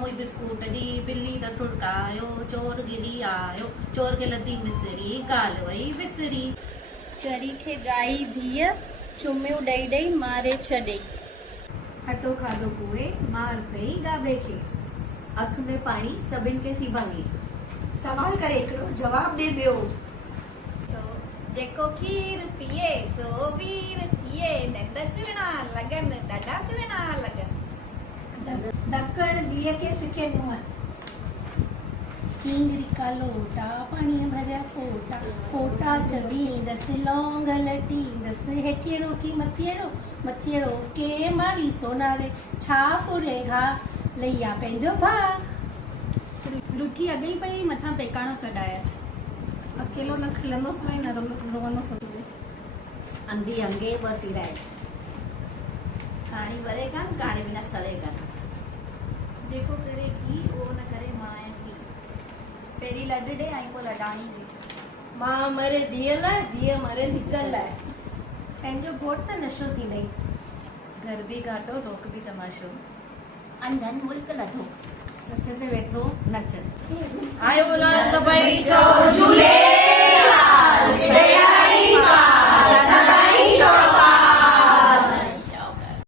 मुई बिस्कुट दी बिल्ली दा टुड़कायो चोर गिरी आयो चोर के लदी मिसरी गाल वई विसरी चरी खे गाई धीअ चुमियूं ॾेई ॾेई मारे छॾई हटो खाधो कुए मार पई गाबे खे अख में पाणी सभिनि खे सी भाङी सवाल करे हिकिड़ो जवाब ॾे ॿियो जेको खीर पीए सो वीर थिए ॾंद सुहिणा लॻनि ॾाढा सुहिणा लॻनि धकड़ धीअ खे सिखे मुंहुं किंगरी का लोटा पानी भरिया फोटा फोटा चढ़ींदसि लौंग लटींदसि हेठिएड़ो की मथिएड़ो के मारी सोनारे छा फुरे घा लैया पंहिंजो भाउ लुठी अॻई पई मथां पेकाणो सॾायसि अकेलो न खिलंदोसि भई न रोअंदोसि अंधी अंगे बसी रहे कहाणी वरे कान कहाणी बिना सरे कान जेको करे घी उहो न करे माए थी पहिरीं लॾ ॾे ऐं पोइ लॾाणी ॾे मां मरे धीअ लाइ धीअ मरे धिक लाइ पंहिंजो घोट त नशो थींदई घर भी घाटो लोक भी तमाशो अंधन मुल्क लधो सच ते वेठो नच आयो लाल सभई चओ